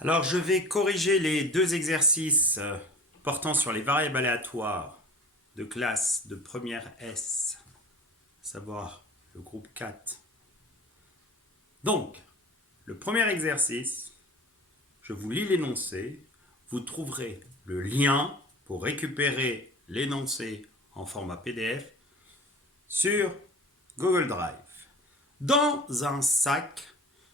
Alors, je vais corriger les deux exercices portant sur les variables aléatoires de classe de première S, à savoir le groupe 4. Donc, le premier exercice, je vous lis l'énoncé, vous trouverez le lien pour récupérer l'énoncé en format PDF sur Google Drive. Dans un sac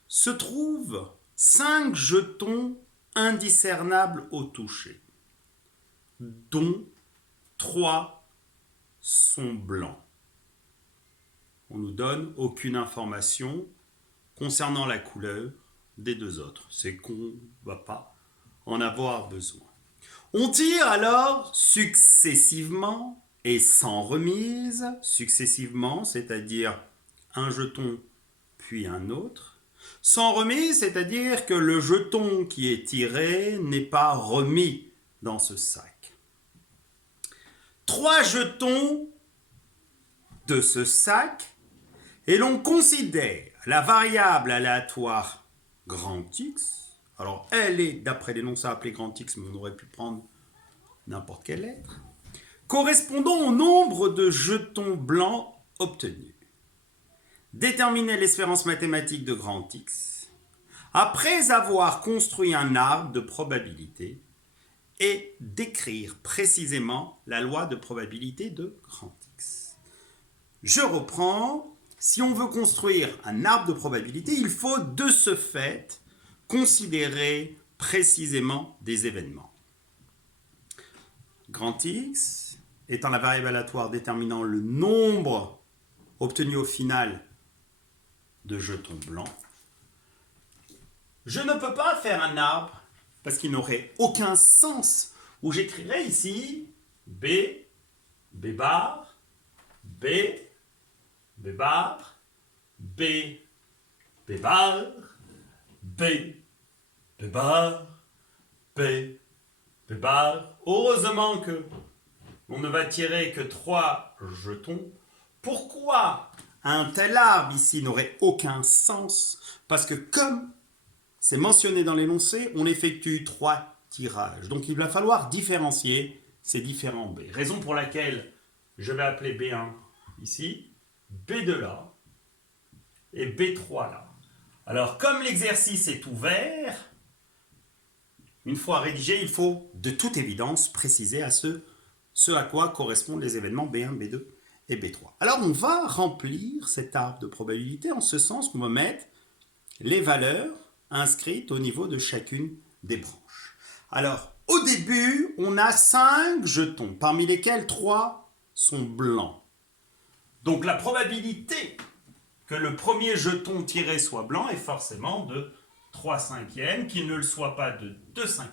se trouvent 5 jetons indiscernables au toucher, dont 3 sont blancs. On ne nous donne aucune information concernant la couleur des deux autres. C'est qu'on ne va pas en avoir besoin. On tire alors successivement et sans remise, successivement, c'est-à-dire un jeton puis un autre, sans remise, c'est-à-dire que le jeton qui est tiré n'est pas remis dans ce sac. 3 jetons de ce sac et l'on considère la variable aléatoire grand X. Alors, elle est, d'après l'énoncé, appelée grand X, mais on aurait pu prendre n'importe quelle lettre, correspondant au nombre de jetons blancs obtenus. Déterminer l'espérance mathématique de grand X après avoir construit un arbre de probabilité et décrire précisément la loi de probabilité de grand X. Je reprends. Si on veut construire un arbre de probabilité, il faut de ce fait considérer précisément des événements. Grand X étant la variable aléatoire déterminant le nombre obtenu au final de jetons blancs, je ne peux pas faire un arbre parce qu'il n'aurait aucun sens où j'écrirais ici B, B bar, B, B bar, B, B bar, B, B bar, B, B bar. Heureusement que on ne va tirer que 3 jetons. Pourquoi un tel arbre ici n'aurait aucun sens? Parce que comme c'est mentionné dans l'énoncé, on effectue 3 tirages. Donc il va falloir différencier ces différents B. Raison pour laquelle je vais appeler B1 ici, B2 là, et B3 là. Alors comme l'exercice est ouvert, une fois rédigé, il faut de toute évidence préciser à ce à quoi correspondent les événements B1, B2 et B3. Alors on va remplir cet arbre de probabilité en ce sens qu'on va mettre les valeurs inscrites au niveau de chacune des branches. Alors au début, on a 5 jetons, parmi lesquels 3 sont blancs. Donc la probabilité que le premier jeton tiré soit blanc est forcément de 3/5, qu'il ne le soit pas de 2/5.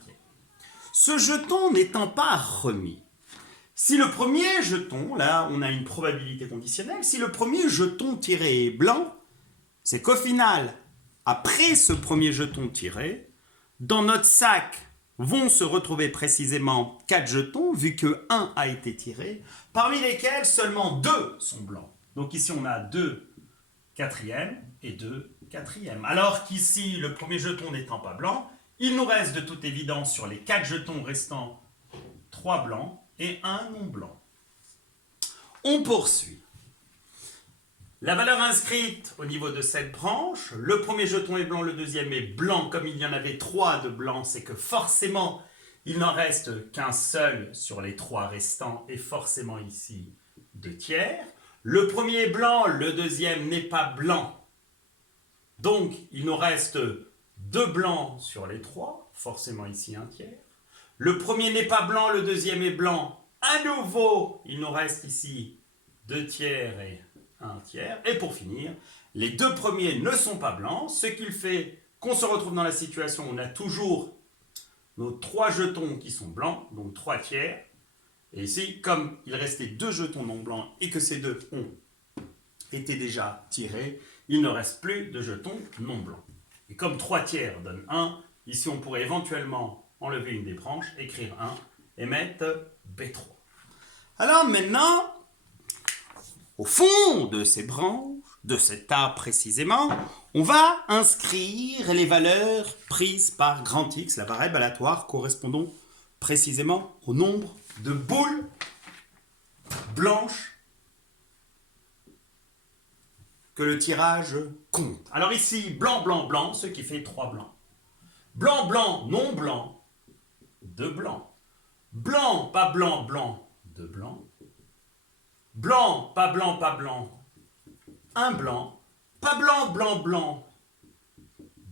Ce jeton n'étant pas remis, si le premier jeton, là on a une probabilité conditionnelle, si le premier jeton tiré est blanc, c'est qu'au final, après ce premier jeton tiré, dans notre sac vont se retrouver précisément 4 jetons, vu que 1 a été tiré, parmi lesquels seulement 2 sont blancs. Donc ici on a 2 quatrièmes et 2 quatrièmes. Alors qu'ici, le premier jeton n'étant pas blanc, il nous reste de toute évidence sur les 4 jetons restants 3 blancs et 1 non blanc. On poursuit. La valeur inscrite au niveau de cette branche, le premier jeton est blanc, le deuxième est blanc. Comme il y en avait 3 de blancs, c'est que forcément, il n'en reste qu'un seul sur les 3 restants et forcément ici 2 tiers. Le premier est blanc, le deuxième n'est pas blanc. Donc, il nous reste 2 blancs sur les 3, forcément ici 1 tiers. Le premier n'est pas blanc, le deuxième est blanc. À nouveau, il nous reste ici 2 tiers et 1 tiers. Et pour finir, les 2 premiers ne sont pas blancs, ce qui fait qu'on se retrouve dans la situation où on a toujours nos 3 jetons qui sont blancs, donc 3 tiers. Et ici, comme il restait 2 jetons non blancs et que ces 2 ont été déjà tirés, il ne reste plus de jetons non blancs. Et comme 3 tiers donne 1, ici on pourrait éventuellement enlever une des branches, écrire 1 et mettre B3. Alors maintenant, au fond de ces branches, de cet arbre précisément, on va inscrire les valeurs prises par grand X, la variable aléatoire correspondant précisément au nombre de boules blanches que le tirage compte. Alors ici, blanc, blanc, blanc, ce qui fait 3 blancs. Blanc, blanc, non blanc, 2 blancs. Blanc, pas blanc, blanc, 2 blancs. Blanc, pas blanc, 1 blanc. Pas blanc, blanc, blanc,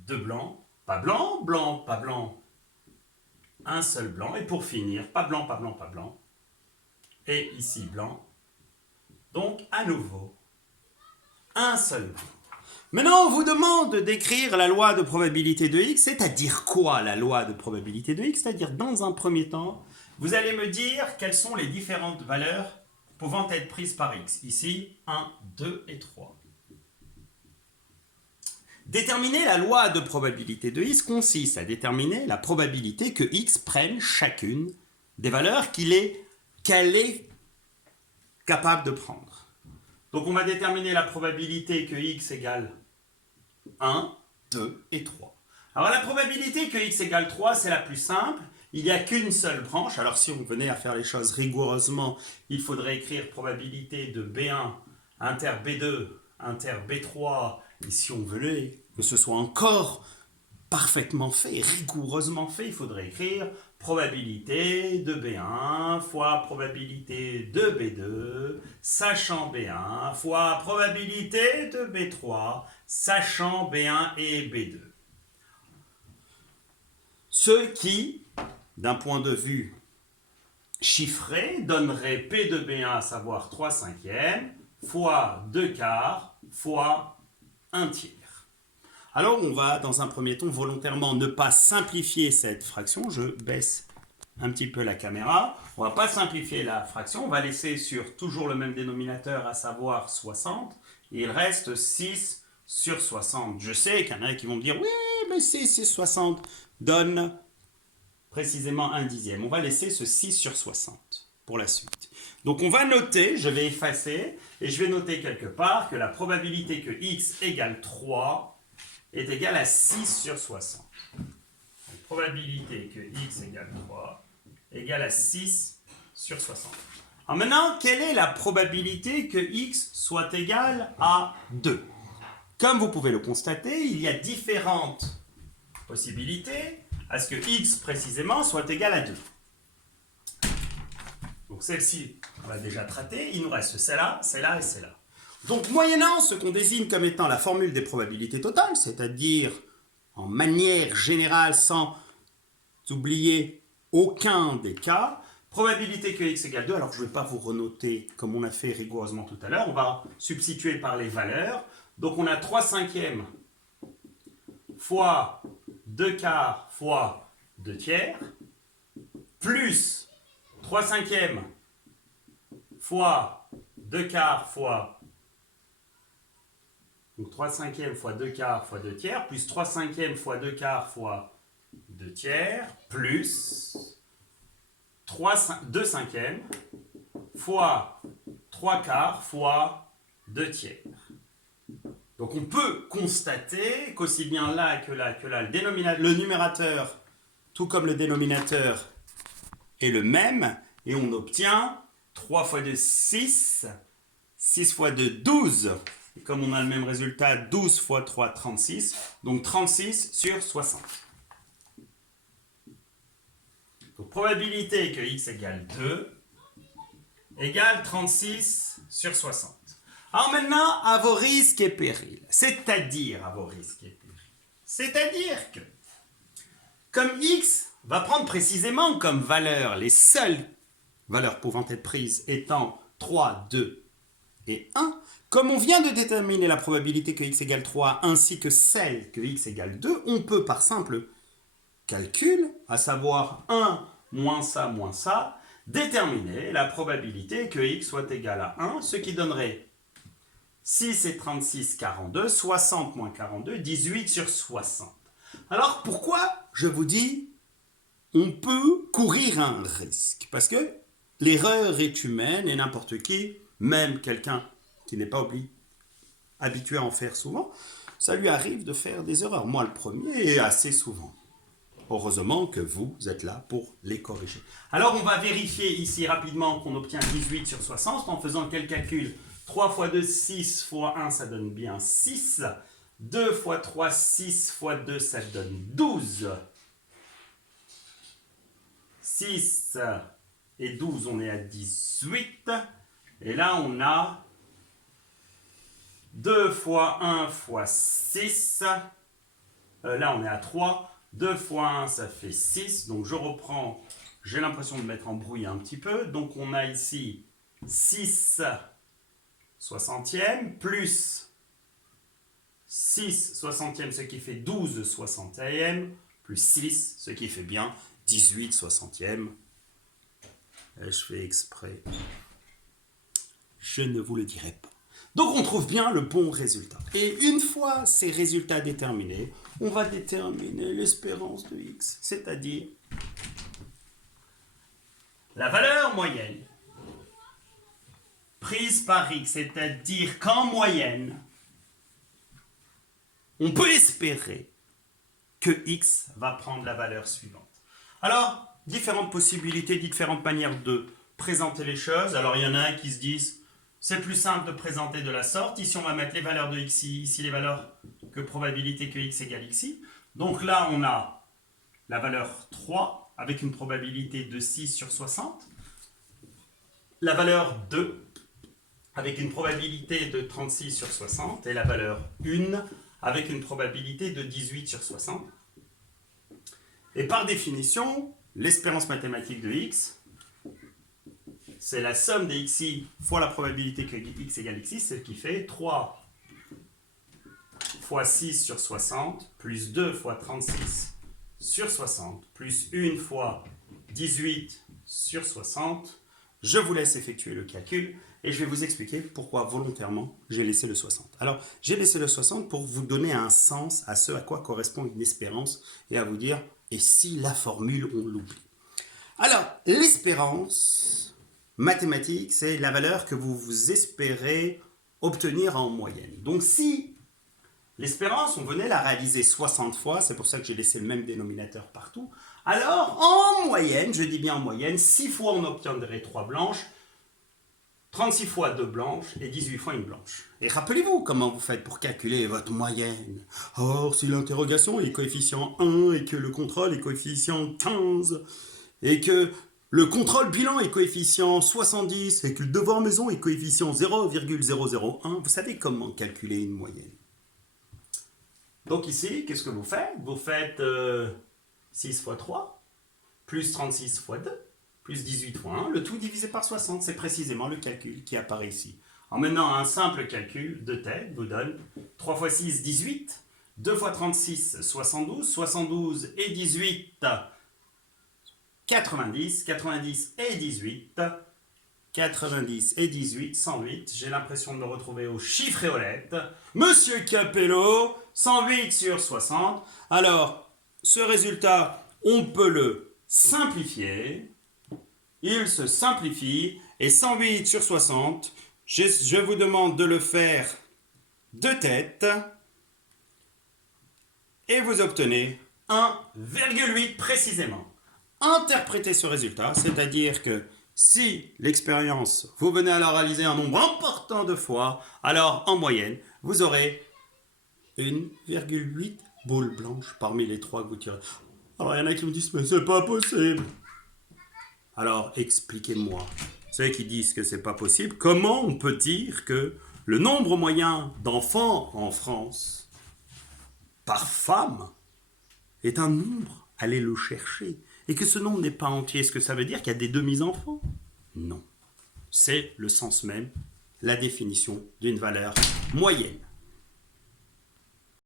2 blancs. Pas blanc, blanc, pas blanc, un seul blanc. Et pour finir, pas blanc, pas blanc, pas blanc. Et ici, blanc. Donc, à nouveau, un seul blanc. Maintenant, on vous demande d'écrire la loi de probabilité de x, c'est-à-dire quoi la loi de probabilité de x? C'est-à-dire, dans un premier temps, vous allez me dire quelles sont les différentes valeurs pouvant être prises par x. Ici, 1, 2 et 3. Déterminer la loi de probabilité de x consiste à déterminer la probabilité que x prenne chacune des valeurs qu'elle est capable de prendre. Donc on va déterminer la probabilité que x égale 1, 2 et 3. Alors la probabilité que x égale 3, c'est la plus simple. Il n'y a qu'une seule branche. Alors si on venait à faire les choses rigoureusement, il faudrait écrire probabilité de B1 inter B2 inter B3. Et si on voulait que ce soit encore parfaitement fait, rigoureusement fait, il faudrait écrire probabilité de B1 fois probabilité de B2, sachant B1, fois probabilité de B3, sachant B1 et B2. Ce qui, d'un point de vue chiffré, donnerait P de B1, à savoir 3 cinquièmes, fois 2 quarts, fois 1 tiers. Alors, on va, dans un premier temps, volontairement ne pas simplifier cette fraction. Je baisse un petit peu la caméra. On ne va pas simplifier la fraction. On va laisser sur toujours le même dénominateur, à savoir 60. Et il reste 6 sur 60. Je sais qu'il y en a qui vont me dire, oui, mais 6 et 60 donnent précisément 1/10. On va laisser ce 6 sur 60 pour la suite. Donc, on va noter, je vais effacer, et je vais noter quelque part que la probabilité que x égale 3 est égal à 6 sur 60. Donc, probabilité que x égale 3 égale à 6 sur 60. Alors maintenant, quelle est la probabilité que x soit égal à 2? Comme vous pouvez le constater, il y a différentes possibilités à ce que x précisément soit égal à 2. Donc celle-ci, on l'a déjà traitée. Il nous reste celle-là, celle-là et celle-là. Donc, moyennant ce qu'on désigne comme étant la formule des probabilités totales, c'est-à-dire en manière générale, sans oublier aucun des cas, probabilité que x égale 2, alors je ne vais pas vous renoter comme on a fait rigoureusement tout à l'heure, on va substituer par les valeurs. Donc, on a 3 cinquièmes fois 2 quarts fois 2 tiers, plus 3 cinquièmes fois 2 quarts fois donc 3 cinquièmes fois 2 quarts fois 2 tiers, plus 3 cinquièmes fois 2 quarts fois 2 tiers, plus 2 cinquièmes fois 3 quarts fois 2 tiers. Donc on peut constater qu'aussi bien là que là, le numérateur, tout comme le dénominateur, est le même, et on obtient 3 fois 2, 6, 6 fois 2, 12, et comme on a le même résultat, 12 fois 3, 36, donc 36 sur 60. Donc probabilité que x égale 2 égale 36 sur 60. Alors maintenant, à vos risques et périls. C'est-à-dire à vos risques et périls. C'est-à-dire que, comme x va prendre précisément comme valeur les seules valeurs pouvant être prises étant 3, 2 et 1, comme on vient de déterminer la probabilité que x égale 3 ainsi que celle que x égale 2, on peut par simple calcul, à savoir 1 moins ça, déterminer la probabilité que x soit égal à 1, ce qui donnerait 6 et 36, 42, 60 moins 42, 18 sur 60. Alors pourquoi je vous dis on peut courir un risque? Parce que l'erreur est humaine et n'importe qui, même quelqu'un qui n'est pas habitué à en faire souvent, ça lui arrive de faire des erreurs. Moi, le premier, et assez souvent. Heureusement que vous êtes là pour les corriger. Alors, on va vérifier ici rapidement qu'on obtient 18 sur 60 en faisant quel calcul? 3 fois 2, 6 fois 1, ça donne bien 6. 2 fois 3, 6 fois 2, ça donne 12. 6 et 12, on est à 18. Et là, on a 2 fois 1 fois 6. Là, on est à 3. 2 fois 1, ça fait 6. Donc, je reprends. J'ai l'impression de m'être embrouillé un petit peu. Donc, on a ici 6 soixantièmes plus 6 soixantièmes, ce qui fait 12 soixantièmes, plus 6, ce qui fait bien 18 soixantièmes. Et je fais exprès. Je ne vous le dirai pas. Donc on trouve bien le bon résultat. Et une fois ces résultats déterminés, on va déterminer l'espérance de x, c'est-à-dire la valeur moyenne prise par x, c'est-à-dire qu'en moyenne, on peut espérer que x va prendre la valeur suivante. Alors, différentes possibilités, différentes manières de présenter les choses. Alors, il y en a un qui se disent, c'est plus simple de présenter de la sorte. Ici, on va mettre les valeurs de x, ici les valeurs que probabilité que x égale xi. Donc là, on a la valeur 3 avec une probabilité de 6 sur 60. La valeur 2 avec une probabilité de 36 sur 60. Et la valeur 1 avec une probabilité de 18 sur 60. Et par définition, l'espérance mathématique de x, c'est la somme des xi fois la probabilité que x égale xi, ce qui fait 3 fois 6 sur 60, plus 2 fois 36 sur 60, plus 1 fois 18 sur 60. Je vous laisse effectuer le calcul et je vais vous expliquer pourquoi volontairement j'ai laissé le 60. Alors, j'ai laissé le 60 pour vous donner un sens à ce à quoi correspond une espérance et à vous dire, et si la formule, on l'oublie. Alors, l'espérance mathématique, c'est la valeur que vous espérez obtenir en moyenne. Donc, si l'espérance, on venait la réaliser 60 fois, c'est pour ça que j'ai laissé le même dénominateur partout, alors, en moyenne, je dis bien en moyenne, 6 fois on obtiendrait 3 blanches, 36 fois 2 blanches et 18 fois une blanche. Et rappelez-vous comment vous faites pour calculer votre moyenne. Or, si l'interrogation est coefficient 1 et que le contrôle est coefficient 15 et que le contrôle bilan est coefficient 70 et que le devoir maison est coefficient 0,001, vous savez comment calculer une moyenne. Donc ici, qu'est-ce que vous faites? Vous faites 6 fois 3, plus 36 fois 2, plus 18 fois 1, le tout divisé par 60. C'est précisément le calcul qui apparaît ici. En menant un simple calcul de tête vous donne 3 fois 6, 18, 2 fois 36, 72, 72 et 18, 90, 90 et 18, 90 et 18, 108. J'ai l'impression de me retrouver au chiffre et aux lettres. Monsieur Capello, 108 sur 60. Alors, ce résultat, on peut le simplifier. Il se simplifie. Et 108 sur 60, je vous demande de le faire de tête. Et vous obtenez 1,8 précisément. Interprétez ce résultat, c'est-à-dire que si l'expérience, vous venez à la réaliser un nombre important de fois, alors en moyenne, vous aurez 1,8 boules blanches parmi les 3 que vous tirez. Alors il y en a qui me disent, mais c'est pas possible. Alors expliquez-moi, ceux qui disent que c'est pas possible, comment on peut dire que le nombre moyen d'enfants en France, par femme, est un nombre, allez le chercher. Et que ce nombre n'est pas entier, est-ce que ça veut dire qu'il y a des demi-enfants? Non. C'est le sens même, la définition d'une valeur moyenne.